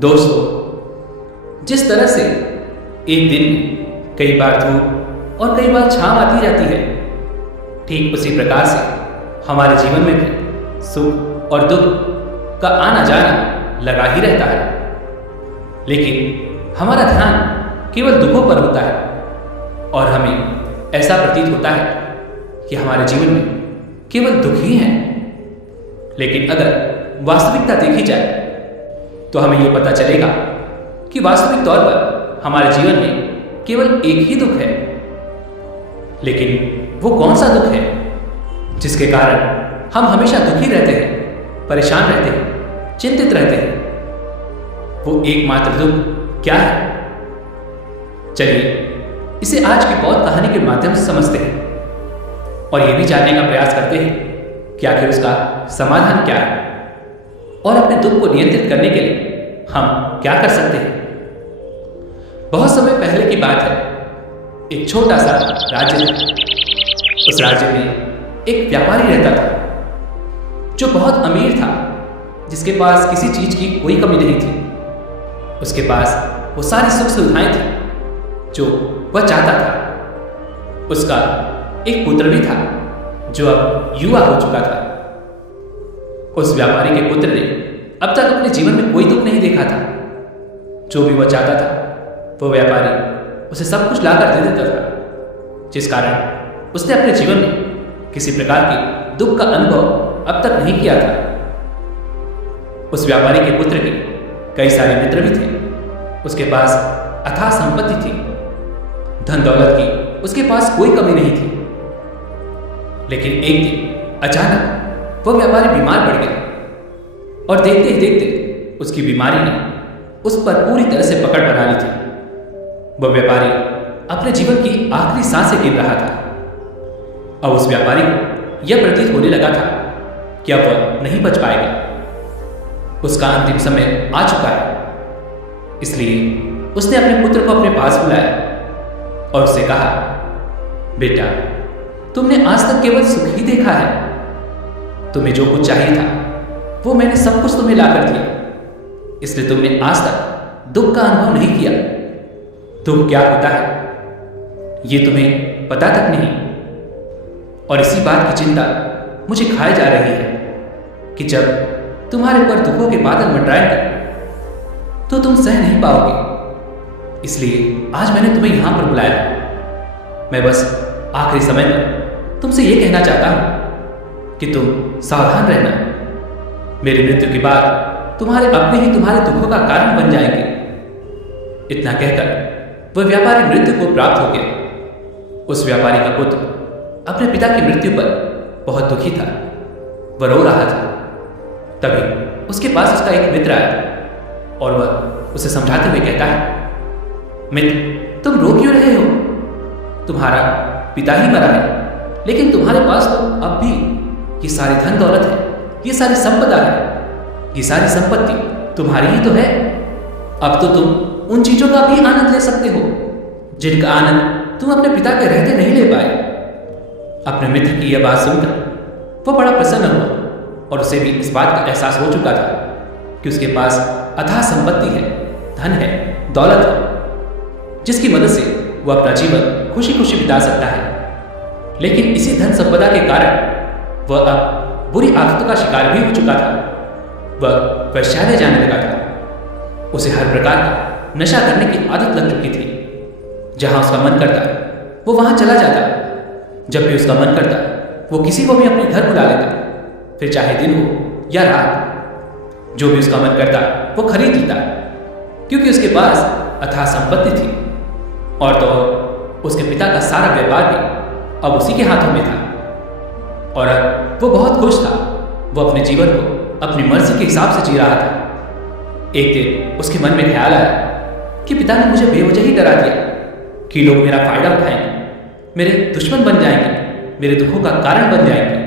दोस्तों, जिस तरह से एक दिन में कई बार धूप और कई बार छांव आती जाती है, ठीक उसी प्रकार से हमारे जीवन में भी सुख और दुख का आना जाना लगा ही रहता है। लेकिन हमारा ध्यान केवल दुखों पर होता है और हमें ऐसा प्रतीत होता है कि हमारे जीवन में केवल दुख ही हैं। लेकिन अगर वास्तविकता देखी जाए तो हमें यह पता चलेगा कि वास्तविक तौर पर हमारे जीवन में केवल एक ही दुख है। लेकिन वो कौन सा दुख है जिसके कारण हम हमेशा दुखी रहते हैं, परेशान रहते हैं, चिंतित रहते हैं? वो एकमात्र दुख क्या है? चलिए इसे आज की बौद्ध कहानी के माध्यम से समझते हैं और यह भी जानने का प्रयास करते हैं कि आखिर उसका समाधान क्या है और अपने दुख को नियंत्रित करने के लिए हम क्या कर सकते हैं। बहुत समय पहले की बात है, एक छोटा सा राज्य था। उस राज्य में एक व्यापारी रहता था जो बहुत अमीर था, जिसके पास किसी चीज की कोई कमी नहीं थी। उसके पास वो सारी सुख सुविधाएं थी जो वह चाहता था। उसका एक पुत्र भी था जो अब युवा हो चुका था। उस व्यापारी के पुत्र ने अब तक अपने जीवन में कोई दुख नहीं देखा था। जो भी वह चाहता था वो व्यापारी उसे सब कुछ लाकर दे देता था, जिस कारण उसने अपने जीवन में किसी प्रकार के दुख का अनुभव अब तक नहीं किया था। उस व्यापारी के पुत्र के कई सारे मित्र भी थे। उसके पास अथाह संपत्ति थी, धन दौलत की उसके पास कोई कमी नहीं थी। लेकिन एक दिन अचानक वह व्यापारी बीमार पड़ गया और देखते ही देखते उसकी बीमारी ने उस पर पूरी तरह से पकड़ बना ली थी। वह व्यापारी अपने जीवन की आखिरी सांसें गिन रहा था। अब उस व्यापारी को यह प्रतीत होने लगा था कि अब वह नहीं बच पाएगा। उसका अंतिम समय आ चुका है। इसलिए उसने अपने पुत्र को अपने पास बुलाया और उससे कहा, बेटा, तुमने आज तक केवल सुख ही देखा है। तुम्हें जो कुछ चाहिए था वो मैंने सब कुछ तुम्हें लाकर दिया, इसलिए तुमने आज तक दुख का अनुभव नहीं किया। दुख क्या होता है ये तुम्हें पता तक नहीं। और इसी बात की चिंता मुझे खाए जा रही है कि जब तुम्हारे पर दुखों के बादल मंडराएंगे तो तुम सह नहीं पाओगे। इसलिए आज मैंने तुम्हें यहां पर बुलाया। मैं बस आखिरी समय में तुमसे यह कहना चाहता हूं कि तुम सावधान रहना। मेरी मृत्यु के बाद तुम्हारे अपने ही तुम्हारे दुखों का कारण बन जाएंगे। इतना कहकर वह व्यापारी मृत्यु को प्राप्त हो गया। उस व्यापारी का पुत्र अपने पिता की मृत्यु पर बहुत दुखी था। वह रो रहा था। तभी उसके पास उसका एक मित्र आया और वह उसे समझाते हुए कहता है, मित्र, तुम रो क्यों रहे हो? तुम्हारा पिता ही मरा है, लेकिन तुम्हारे पास तो अब भी ये सारी धन दौलत है, ये सारी संपदा है, ये सारी संपत्ति तुम्हारी ही तो है। अब तो तुम उन चीजों का भी आनंद ले सकते हो जिनका आनंद तुम अपने पिता के रहते नहीं ले पाए। अपने मित्र की यह बात सुनकर वह बड़ा प्रसन्न हुआ और उसे भी इस बात का एहसास हो चुका था कि उसके पास अथाह संपत्ति है, धन है, दौलत है, जिसकी मदद से वह अपना जीवन खुशी खुशी बिता सकता है। लेकिन इसी धन संपदा के कारण वह अब बुरी आदतों का शिकार भी हो चुका था। वह वैश्यालय जाने लगा था। उसे हर प्रकार का नशा करने की आदत लग चुकी थी। जहां उसका मन करता वो वहां चला जाता। जब भी उसका मन करता वो किसी को भी अपने घर बुला लेता, फिर चाहे दिन हो या रात। जो भी उसका मन करता वो खरीद लेता, क्योंकि उसके पास अथाह संपत्ति थी। और तो उसके पिता का सारा व्यापार भी अब उसी के हाथों में था और अब वो बहुत खुश था। वो अपने जीवन को अपनी मर्जी के हिसाब से जी रहा था। एक दिन उसके मन में ख्याल आया कि पिता ने मुझे बेवजह ही डरा दिया कि लोग मेरा फायदा उठाएंगे, मेरे दुश्मन बन जाएंगे, मेरे दुखों का कारण बन जाएंगे।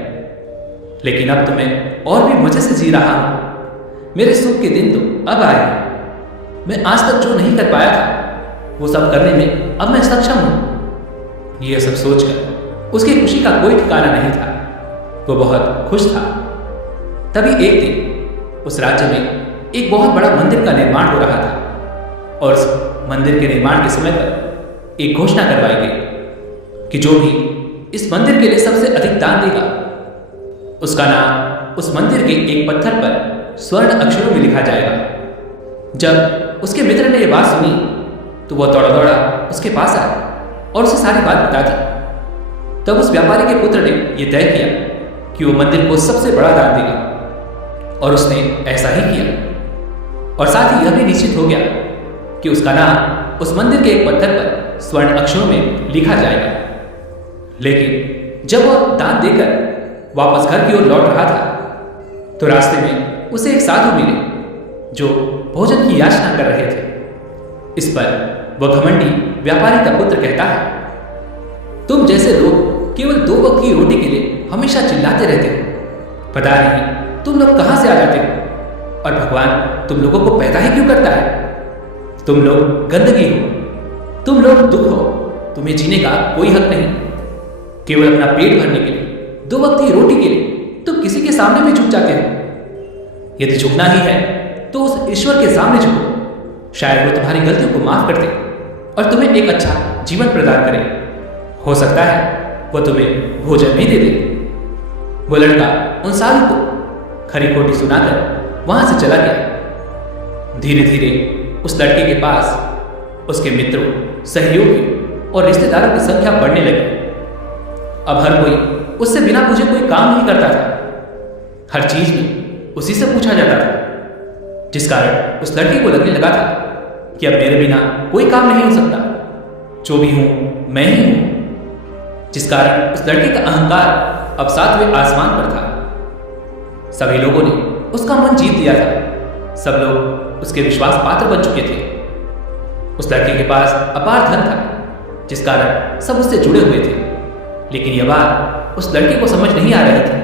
लेकिन अब तो मैं और भी मजे से जी रहा हूं। मेरे सुख के दिन तो अब आए हैं। मैं आज तक जो नहीं कर पाया था वो सब करने में अब मैं सक्षम हूं। यह सब सोचकर उसकी खुशी का कोई ठिकाना नहीं था। वो बहुत खुश था। तभी एक दिन उस राज्य में एक बहुत बड़ा मंदिर का निर्माण हो रहा था और उस मंदिर के निर्माण के समय पर एक घोषणा करवाई गई कि जो भी इस मंदिर के लिए सबसे अधिक दान देगा उसका नाम उस मंदिर के एक पत्थर पर स्वर्ण अक्षरों में लिखा जाएगा। जब उसके मित्र ने यह बात सुनी तो वह दौड़ा दौड़ा उसके पास आया और उसे सारी बात बता दी। तब उस व्यापारी के पुत्र ने यह तय किया कि वो मंदिर को सबसे बड़ा दान देगा और उसने ऐसा ही किया और साथ ही यह भी निश्चित हो गया कि उसका नाम उस मंदिर के एक पत्थर पर स्वर्ण अक्षरों में लिखा जाएगा। लेकिन जब वह दान देकर वापस घर की ओर लौट रहा था तो रास्ते में उसे एक साधु मिले जो भोजन की याचना कर रहे थे। इस पर वह घमंडी व्यापारी का पुत्र कहता है, तुम जैसे लोग केवल 2 वक्त की रोटी के लिए हमेशा चिल्लाते रहते हो। पता नहीं तुम लोग कहां से आ जाते हो और भगवान तुम लोगों को पैदा ही क्यों करता है। तुम लोग गंदगी हो, तुम लोग दुख हो, तुम्हें जीने का कोई हक नहीं। केवल अपना पेट भरने के लिए 2 वक्त की रोटी के लिए तुम किसी के सामने भी झुक जाते हो। यदि झुकना ही है तो उस ईश्वर के सामने झुको, शायद वो तुम्हारी गलतियों को माफ कर दे और तुम्हें एक अच्छा जीवन प्रदान करे। हो सकता है वो तुम्हें भोजन भी दे दे। वो लड़का उन साधु को खरी खोटी सुनाकर वहां से चला गया। धीरे धीरे उस लड़के के पास उसके मित्रों, सहयोगियों और रिश्तेदारों की संख्या बढ़ने लगी। अब हर कोई उससे बिना पूछे कोई काम नहीं करता था। हर चीज में उसी से पूछा जाता था, जिस कारण उस लड़के को लगने लगा था कि अब मेरे बिना कोई काम नहीं हो सकता। जो भी हूं मैं ही हूं। जिस कारण उस लड़के का अहंकार अब 7वें आसमान पर था। सभी लोगों ने उसका मन जीत लिया था। सब लोग उसके विश्वास पात्र बन चुके थे। उस लड़के के पास अपार धन था, जिस कारण सब उससे जुड़े हुए थे। लेकिन यह बात उस लड़के को समझ नहीं आ रही थी।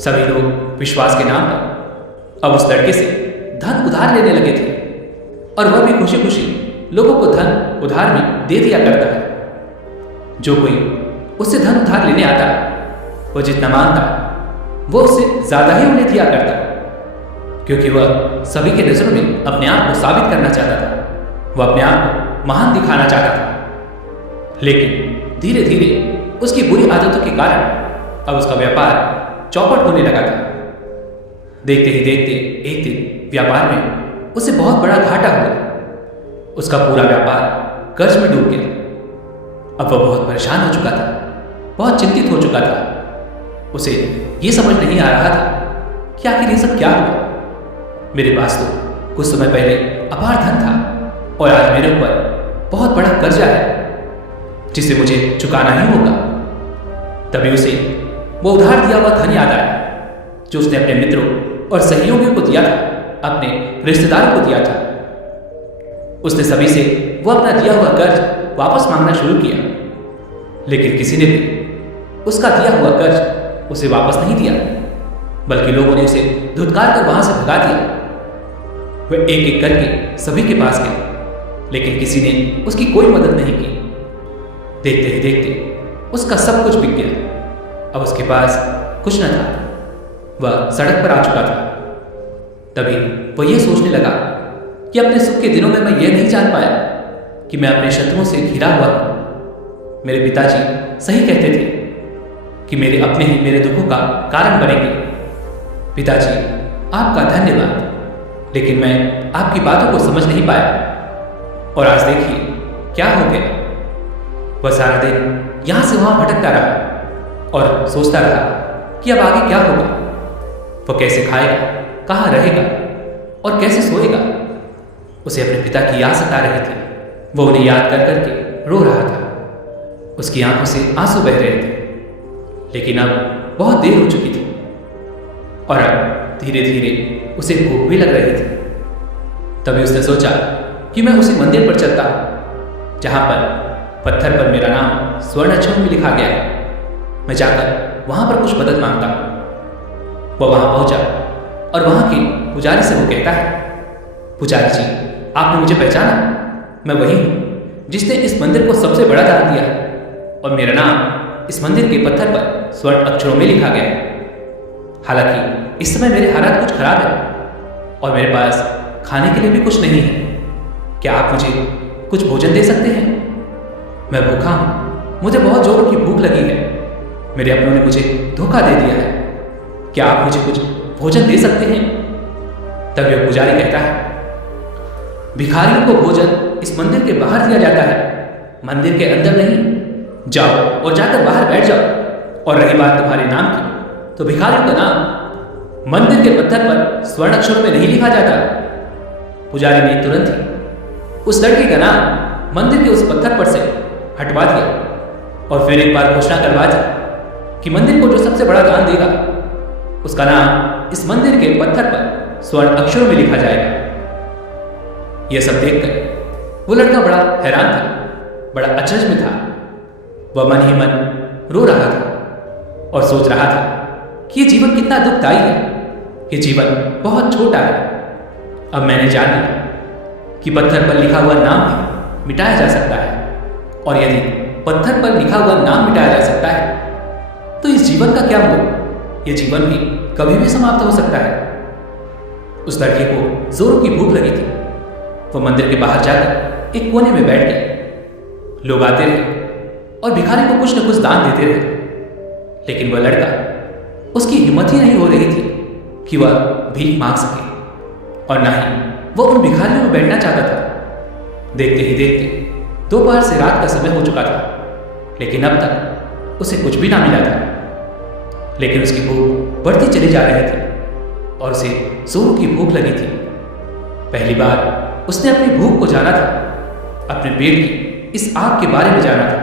सभी लोग विश्वास के नाम पर अब उस लड़के से धन उधार लेने लगे थे और वह भी खुशी खुशी लोगों को धन उधार में दे दिया करता है। जो कोई उससे धन उधार लेने आता, वो जितना मांगता वो उससे ज्यादा ही उन्हें दिया करता, क्योंकि वह सभी के नजरों में अपने आप को साबित करना चाहता था। वह अपने आप को महान दिखाना चाहता था। लेकिन धीरे धीरे उसकी बुरी आदतों के कारण अब उसका व्यापार चौपट होने लगा था। देखते ही देखते एक दिन व्यापार में उसे बहुत बड़ा घाटा हुआ। उसका पूरा व्यापार कर्ज में डूब गया। अब वह बहुत परेशान हो चुका था, बहुत चिंतित हो चुका था। उसे यह समझ नहीं आ रहा था कि आखिर ये सब क्या हुआ। मेरे पास तो कुछ समय पहले अपार धन था और आज मेरे ऊपर बहुत बड़ा कर्जा है जिसे मुझे चुकाना ही होगा। तभी उसे वो उधार दिया हुआ धन याद आया जो उसने अपने मित्रों और सहयोगियों को दिया था, अपने रिश्तेदारों को दिया था। उसने सभी से वो अपना दिया हुआ कर्ज वापस मांगना शुरू किया, लेकिन किसी ने भी उसका दिया हुआ कर्ज उसे वापस नहीं दिया, बल्कि लोगों ने उसे धुतकार कर वहां से भगा दिया। वह एक एक करके सभी के पास गए, लेकिन किसी ने उसकी कोई मदद नहीं की। देखते ही देखते उसका सब कुछ बिक गया। अब उसके पास कुछ न था। वह सड़क पर आ चुका था। तभी वह यह सोचने लगा कि अपने सुख के दिनों में मैं यह नहीं जान पाया कि मैं अपने शत्रुओं से घिरा हुआ हूं। मेरे पिताजी सही कहते थे कि मेरे अपने ही मेरे दुखों का कारण बनेंगे। पिताजी, आपका धन्यवाद, लेकिन मैं आपकी बातों को समझ नहीं पाया। और आज देखिए क्या हो गया। वह सारा दिन यहां से वहां भटकता रहा और सोचता रहा कि अब आगे क्या होगा। वह कैसे खाएगा, कहां रहेगा और कैसे सोएगा। उसे अपने पिता की याद सता रही थी। वह उन्हें याद कर करके रो रहा था। उसकी आंखों से आंसू बह रहे थे, लेकिन अब बहुत देर हो चुकी थी और अब धीरे धीरे उसे भूख भी लग रही थी। तभी उसने सोचा कि मैं उसी मंदिर पर चलता हूं जहां पर पत्थर पर मेरा नाम स्वर्ण अक्षरों में लिखा गया है। मैं जाकर वहां पर कुछ मदद मांगता हूं। वह वहां पहुंचा और वहां के पुजारी से वो कहता है, पुजारी जी, आपने मुझे पहचाना? मैं वही हूं जिसने इस मंदिर को सबसे बड़ा दान दिया है और मेरा नाम इस मंदिर के पत्थर पर स्वर्ण अक्षरों में लिखा गया है। हालांकि इस समय मेरे हालात कुछ खराब है और मेरे पास खाने के लिए भी कुछ नहीं है। क्या आप मुझे कुछ भोजन दे सकते हैं? मैं भूखा हूं, मुझे बहुत जोरों की भूख लगी है। मेरे अपनों ने मुझे धोखा दे दिया है। क्या आप मुझे कुछ भोजन दे सकते हैं? तब यह पुजारी कहता है, भिखारियों को भोजन इस मंदिर के बाहर दिया जाता है, मंदिर के अंदर नहीं। जाओ और जाकर बाहर बैठ जाओ। और रही बात तुम्हारे नाम की, तो भिखारियों का नाम मंदिर के पत्थर पर स्वर्ण अक्षरों में नहीं लिखा जाता। पुजारी ने तुरंत ही उस लड़के का नाम मंदिर के उस पत्थर पर से हटवा दिया और फिर एक बार घोषणा करवा दी कि मंदिर को जो सबसे बड़ा दान देगा उसका नाम इस मंदिर के पत्थर पर स्वर्ण अक्षरों में लिखा जाएगा। यह सब देखकर वो लड़का बड़ा हैरान था, बड़ा अचरज में था। वह मन ही मन रो रहा था और सोच रहा था कि यह जीवन कितना दुखदायी है, ये जीवन बहुत छोटा है। अब मैंने जान लिया कि पत्थर पर लिखा हुआ नाम भी मिटाया जा सकता है, और यदि पत्थर पर लिखा हुआ नाम मिटाया जा सकता है तो इस जीवन का क्या मोल? ये जीवन भी कभी भी समाप्त हो सकता है। उस लड़के को जोरों की भूख लगी थी। वो मंदिर के बाहर जाकर एक कोने में बैठ गया। लोग आते रहे और भिखारी को कुछ न कुछ दान देते रहे, लेकिन वह लड़का, उसकी हिम्मत ही नहीं हो रही थी कि वह भीख मांग सके, और न ही वह उन भिखारियों में बैठना चाहता था। देखते ही देखते दोपहर से रात का समय हो चुका था, लेकिन अब तक उसे कुछ भी ना मिला था। लेकिन उसकी भूख बढ़ती चली जा रही थी और उसे जोरों की भूख लगी थी। पहली बार उसने अपनी भूख को जाना था, अपने पेट की इस आग के बारे में जाना था,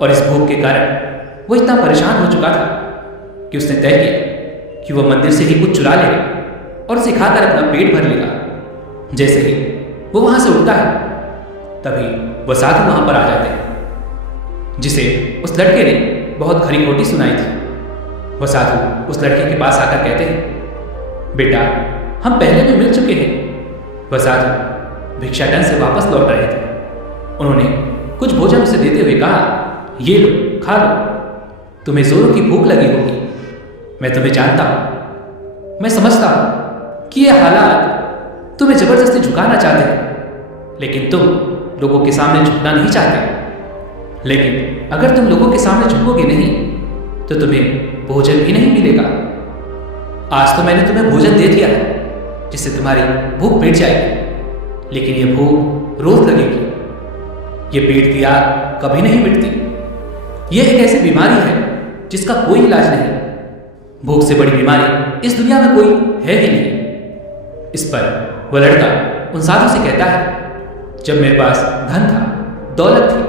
और इस भूख के कारण वो इतना परेशान हो चुका था कि उसने तय किया कि वह मंदिर से ही कुछ चुरा लेगा और उसे खाकर अपना पेट भर लेगा। जैसे ही वो वहां से उठता है तभी वह साधु वहां पर आ जाते हैं, जिसे उस लड़के ने बहुत खरी खोटी सुनाई थी। वह साधु उस लड़के के पास आकर कहते हैं, बेटा हम पहले भी मिल चुके हैं। वह साधु भिक्षाटन से वापस लौट रहे थे। उन्होंने कुछ भोजन उसे देते हुए कहा, ये लो, खा लो, तुम्हें जोरों की भूख लगी होगी। मैं तुम्हें जानता हूं, मैं समझता हूं कि यह हालात तुम्हें जबरदस्ती झुकाना चाहते हैं, लेकिन तुम लोगों के सामने झुकना नहीं चाहते। लेकिन अगर तुम लोगों के सामने झुकोगे नहीं तो तुम्हें भोजन भी नहीं मिलेगा। आज तो मैंने तुम्हें भोजन दे दिया है जिससे तुम्हारी भूख मिट जाएगी, लेकिन यह भूख रोज लगेगी। यह पेट की आग कभी नहीं मिटती। यह एक ऐसी बीमारी है जिसका कोई इलाज नहीं। भूख से बड़ी बीमारी इस दुनिया में कोई है ही नहीं। इस पर वह लड़का उन साधु से कहता है, जब मेरे पास धन था, दौलत थी,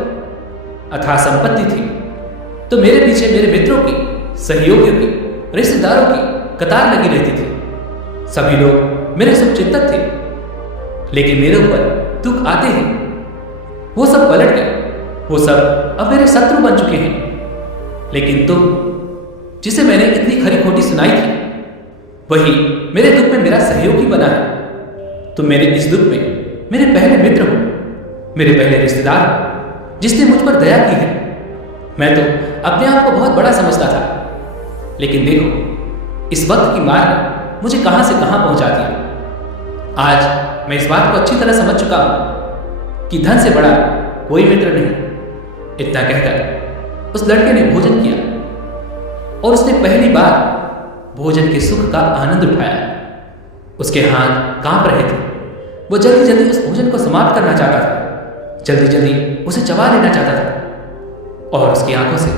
अथाह संपत्ति थी, तो मेरे पीछे मेरे मित्रों की, सहयोगियों की, रिश्तेदारों की कतार लगी रहती थी। सभी लोग मेरे शुभचिंतक थे, लेकिन मेरे ऊपर दुख आते हैं वो सब पलट गए। वो सब अब मेरे शत्रु बन चुके हैं। लेकिन तुम, जिसे मैंने इतनी खरी खोटी सुनाई थी, वही मेरे दुख में मेरा सहयोगी बना है। तुम मेरे इस दुख में मेरे पहले मित्र हो, मेरे पहले रिश्तेदार हो, जिसने मुझ पर दया की है। मैं तो अपने आप को बहुत बड़ा समझता था, लेकिन देखो इस वक्त की मार ने मुझे कहां से कहां पहुंचा दिया। आज मैं इस बात को अच्छी तरह समझ चुका हूं कि धन से बड़ा कोई मित्र नहीं। इतना कहकर उस लड़के ने भोजन किया और उसने पहली बार भोजन के सुख का आनंद उठाया। उसके हाथ कांप रहे थे। वो जल्दी जल्दी उस भोजन को समाप्त करना चाहता था, जल्दी जल्दी उसे चबा लेना चाहता था, और उसकी आंखों से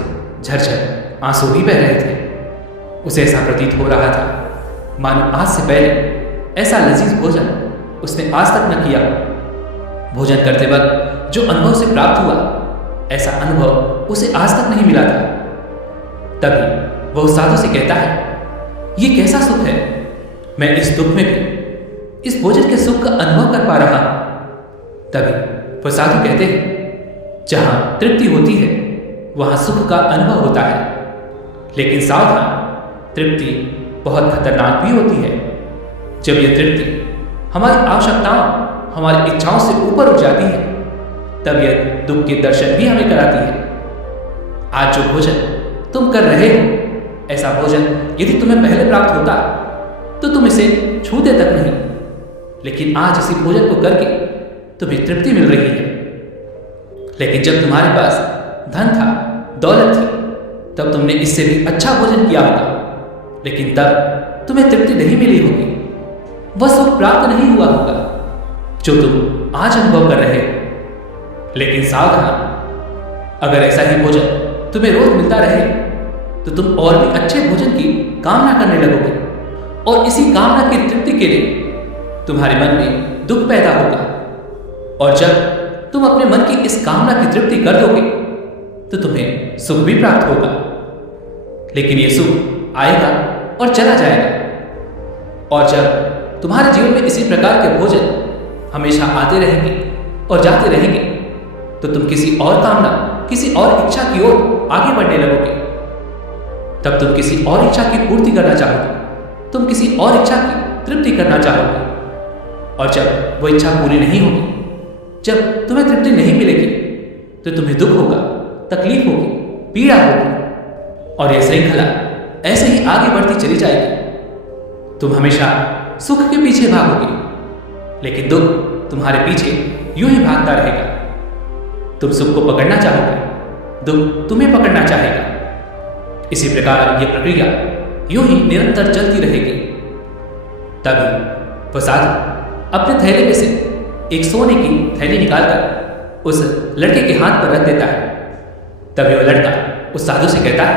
झरझर आंसू भी बह रहे थे। उसे ऐसा प्रतीत हो रहा था मानो आज से पहले ऐसा लजीज भोजन उसने आज तक न किया। भोजन करते वक्त जो अनुभव से प्राप्त हुआ, ऐसा अनुभव उसे आज तक नहीं मिला था। तभी वह उस साधु से कहता है, ये कैसा सुख है, मैं इस दुख में भी इस भोजन के सुख का अनुभव कर पा रहा हूं। तभी वह साधु कहते हैं, जहां तृप्ति होती है वहां सुख का अनुभव होता है, लेकिन सावधान, तृप्ति बहुत खतरनाक भी होती है। जब यह तृप्ति हमारी आवश्यकताओं, हमारी इच्छाओं से ऊपर उठ जाती है, तब यह दुख के दर्शन भी हमें कराती है। आज जो भोजन तुम कर रहे हो, ऐसा भोजन यदि तुम्हें पहले प्राप्त होता तो तुम इसे छूते तक नहीं, लेकिन आज इसी भोजन को करके तुम्हें तृप्ति मिल रही है। लेकिन जब तुम्हारे पास धन था, दौलत थी, तब तुमने इससे भी अच्छा भोजन किया होगा, लेकिन तब तुम्हें तृप्ति नहीं मिली होगी, वह सुख प्राप्त नहीं हुआ होगा जो तुम आज अनुभव कर रहे हो। लेकिन सावधान, अगर ऐसा ही भोजन तुम्हें रोज मिलता रहे तो तुम और भी अच्छे भोजन की कामना करने लगोगे, और इसी कामना की तृप्ति के लिए तुम्हारे मन में दुख पैदा होगा। और जब तुम अपने मन की इस कामना की तृप्ति कर दोगे तो तुम्हें सुख भी प्राप्त होगा, लेकिन ये सुख आएगा और चला जाएगा। और जब तुम्हारे जीवन में इसी प्रकार के भोजन हमेशा आते रहेंगे और जाते रहेंगे तो तुम किसी और कामना, किसी और इच्छा की ओर आगे बढ़ने लगोगे। तब तुम किसी और इच्छा की पूर्ति करना चाहोगे, तुम किसी और इच्छा की तृप्ति करना चाहोगे, और जब वो इच्छा पूरी नहीं होगी, जब तुम्हें तृप्ति नहीं मिलेगी, तो तुम्हें दुख होगा, तकलीफ होगी, पीड़ा होगी, और यह श्रृंखला ऐसे ही आगे बढ़ती चली जाएगी। तुम हमेशा सुख के पीछे भागोगे, लेकिन दुख तुम्हारे पीछे यूं ही भागता रहेगा। तुम सुख को पकड़ना चाहोगे, दुख तुम्हें पकड़ना चाहेगा। इसी प्रकार यह प्रक्रिया यूं ही निरंतर चलती रहेगी। तभी वह साधु अपने थैले में से एक सोने की थैली निकालकर उस लड़के के हाथ पर रख देता है। तभी वह लड़का उस साधु से कहता है,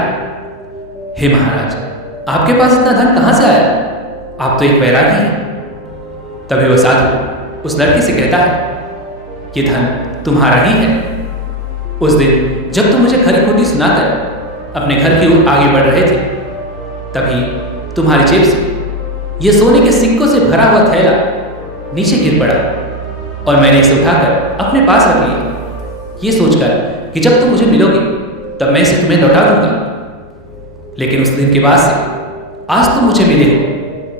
हे महाराज, आपके पास इतना धन कहां से आया? आप तो एक वैरागी हैं। तभी वह साधु उस लड़के से कहता है, ये धन तुम्हारा ही है। उस दिन जब तुम मुझे खरी खोटी सुनाकर अपने घर की ओर आगे बढ़ रहे थे, तभी तुम्हारी जेब से यह सोने के सिक्कों से भरा हुआ थैला नीचे गिर पड़ा, और मैंने इसे उठाकर अपने पास रख लिया, ये सोचकर कि जब तुम मुझे मिलोगे तब मैं इसे तुम्हें लौटा दूंगा। लेकिन उस दिन के बाद से आज तुम मुझे मिले हो,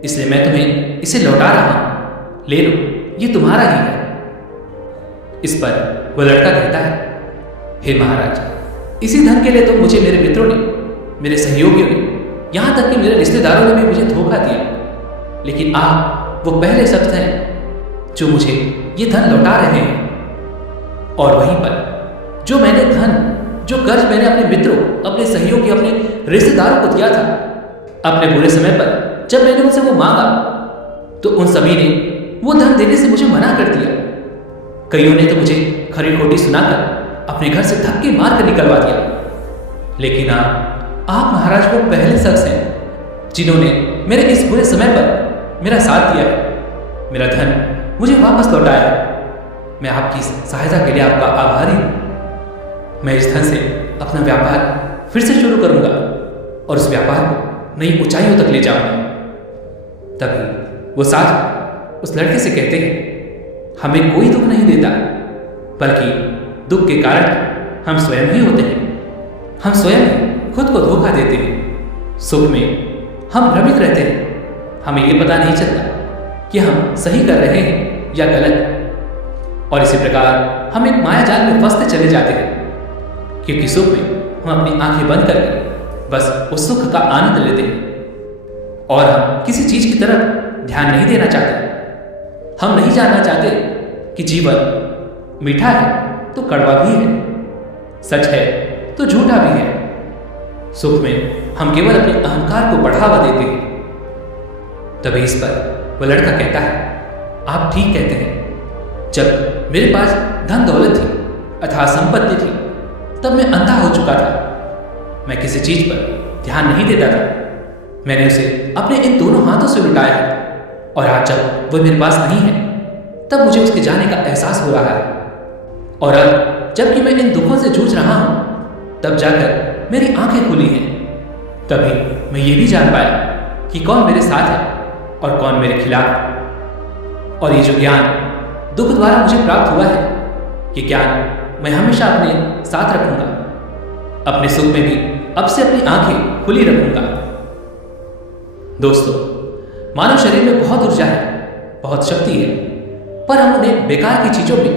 इसलिए मैं तुम्हें इसे लौटा रहा हूं। ले लो, ये तुम्हारा ही है। इस पर वह लड़का कहता है, हे महाराज, इसी धन के लिए तो मुझे मेरे मित्रों ने, मेरे सहयोगियों ने, यहां तक कि मेरे रिश्तेदारों ने भी मुझे धोखा दिया, लेकिन आप वो पहले शख्स हैं जो मुझे ये धन लौटा रहे हैं। और वहीं पर जो मैंने धन, जो कर्ज मैंने अपने मित्रों, अपने सहयोगी, अपने रिश्तेदारों को दिया था, अपने बुरे समय पर जब मैंने उनसे वो मांगा तो उन सभी ने वो धन देने से मुझे मना कर दिया। कईयों ने तो मुझे खरी खोटी सुनाकर अपने घर से धक्के मार कर निकलवा दिया। लेकिन आप महाराज वो पहले शख्स हैं जिन्होंने मेरे इस बुरे समय पर मेरा साथ दिया है, मेरा धन मुझे वापस लौटाया है। मैं आपकी सहायता के लिए आपका आभारी हूं। मैं इस धन से अपना व्यापार फिर से शुरू करूंगा और उस व्यापार को नई ऊंचाइयों तक ले जाऊंगा। तभी वो साधु उस लड़के से कहते हैं, हमें कोई दुख नहीं देता, बल्कि दुख के कारण हम स्वयं ही होते हैं। हम स्वयं खुद को धोखा देते हैं। सुख में हम भ्रमित रहते हैं, हमें ये पता नहीं चलता कि हम सही कर रहे हैं या गलत। और इसी प्रकार हम एक मायाजाल में फंसते चले जाते हैं, क्योंकि सुख में हम अपनी आंखें बंद करके बस उस सुख का आनंद लेते हैं और हम किसी चीज की तरफ ध्यान नहीं देना चाहते। हम नहीं जानना चाहते कि जीवन मीठा है तो कड़वा भी है, सच है तो झूठा भी है। सुख में हम केवल अपने अहंकार को बढ़ावा देते हैं। तभी इस पर वह लड़का कहता है, आप ठीक कहते हैं। जब मेरे पास धन दौलत थी, अथाह संपत्ति थी, तब मैं अंधा हो चुका था। मैं किसी चीज पर ध्यान नहीं देता था। मैंने उसे अपने इन दोनों हाथों से लुटाया है, और आज जब वह मेरे पास नहीं है, तब मुझे उसके जाने का एहसास हो रहा है। और अब जबकि मैं इन दुखों से जूझ रहा हूं, तब जाकर मेरी आंखें खुली हैं। तभी मैं ये भी जान पाया कि कौन मेरे साथ है और कौन मेरे खिलाफ। और ये जो ज्ञान दुख द्वारा मुझे प्राप्त हुआ है, ये ज्ञान मैं हमेशा अपने साथ रखूंगा। अपने सुख में भी अब से अपनी आंखें खुली रखूंगा। दोस्तों, मानव शरीर में बहुत ऊर्जा है, बहुत शक्ति है, पर हम उन्हें बेकार की चीजों में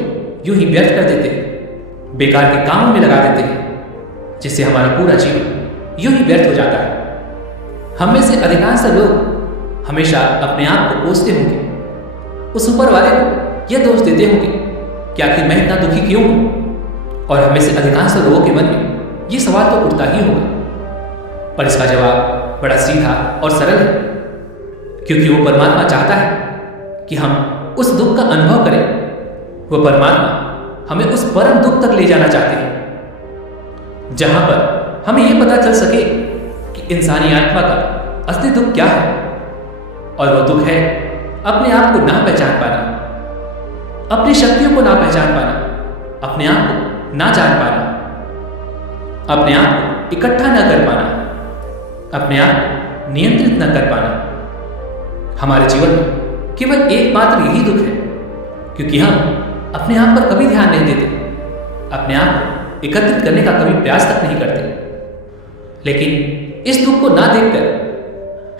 यूं ही व्यर्थ कर देते हैं, बेकार के कामों में लगा देते हैं, जिससे हमारा पूरा जीवन यूं ही व्यर्थ हो जाता है। हम में से अधिकांश लोग हमेशा अपने आप को कोसते होंगे, उस ऊपर वाले को यह दोष देते होंगे कि आखिर मैं इतना दुखी क्यों हूं। और हमें से अधिकांश लोगों के मन में ये सवाल तो उठता ही होगा, पर इसका जवाब बड़ा सीधा और सरल है, क्योंकि वो परमात्मा चाहता है कि हम उस दुख का अनुभव करें। वो परमात्मा हमें उस परम दुख तक ले जाना चाहते हैं, जहां पर हमें यह पता चल सके कि इंसानी आत्मा का असली दुख क्या है। और वो दुख है अपने आप को ना पहचान पाना, अपनी शक्तियों को ना पहचान पाना, अपने आप को ना जान पाना, अपने आप को इकट्ठा ना कर पाना, अपने आप को नियंत्रित न कर पाना। हमारे जीवन में केवल एकमात्र यही दुख है, क्योंकि हम अपने आप पर कभी ध्यान नहीं देते, अपने आप को एकत्रित करने का कभी प्रयास तक नहीं करते। लेकिन इस दुख को ना देखकर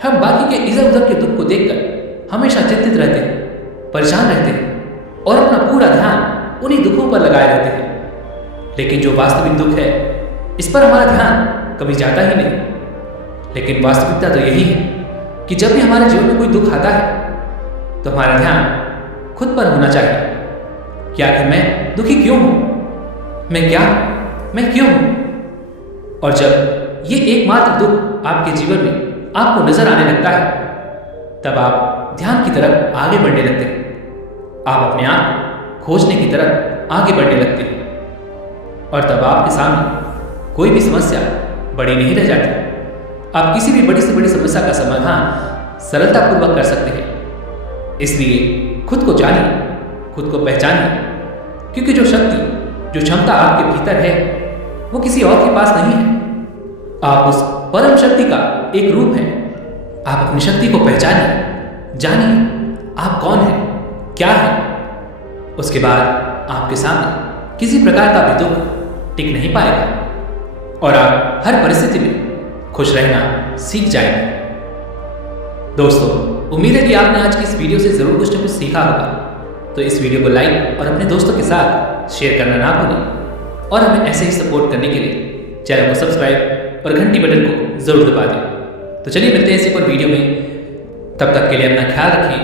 हम बाकी के इधर उधर के दुख को देखकर हमेशा चिंतित रहते हैं, परेशान रहते हैं और अपना पूरा ध्यान उन्हीं दुखों पर लगाए रहते हैं। लेकिन जो वास्तविक दुख है, इस पर हमारा ध्यान कभी जाता ही नहीं। लेकिन वास्तविकता तो यही है कि जब भी हमारे जीवन में कोई दुख आता है तो हमारा ध्यान खुद पर होना चाहिए कि आखिर मैं दुखी क्यों हूं, मैं क्यों हूं। और जब ये एकमात्र दुख आपके जीवन में आपको नजर आने लगता है, तब आप ध्यान की तरफ आगे बढ़ने लगते हैं, आप अपने आप को खोजने की तरफ आगे बढ़ने लगते हैं। और तब आपके सामने कोई भी समस्या बड़ी नहीं रह जाती। आप किसी भी बड़ी से बड़ी समस्या का समाधान सरलतापूर्वक कर सकते हैं। इसलिए खुद को जानिए, खुद को पहचानिए, क्योंकि जो शक्ति, जो क्षमता आपके भीतर है, वो किसी और के पास नहीं है। आप उस परम शक्ति का एक रूप हैं। आप अपनी शक्ति को पहचानिए, जानिए आप कौन हैं, क्या है। उसके बाद आपके सामने किसी प्रकार का भी दुख टिक नहीं पाएगा और आप हर परिस्थिति में खुश रहना सीख जाएंगे। दोस्तों, उम्मीद है कि आपने आज की इस वीडियो से जरूर कुछ न कुछ सीखा होगा। तो इस वीडियो को लाइक और अपने दोस्तों के साथ शेयर करना ना भूलें और हमें ऐसे ही सपोर्ट करने के लिए चैनल को सब्सक्राइब और घंटी बटन को जरूर दबा दें। तो चलिए मिलते हैं इसी पर वीडियो में। तब तक के लिए अपना ख्याल रखिए।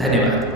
धन्यवाद।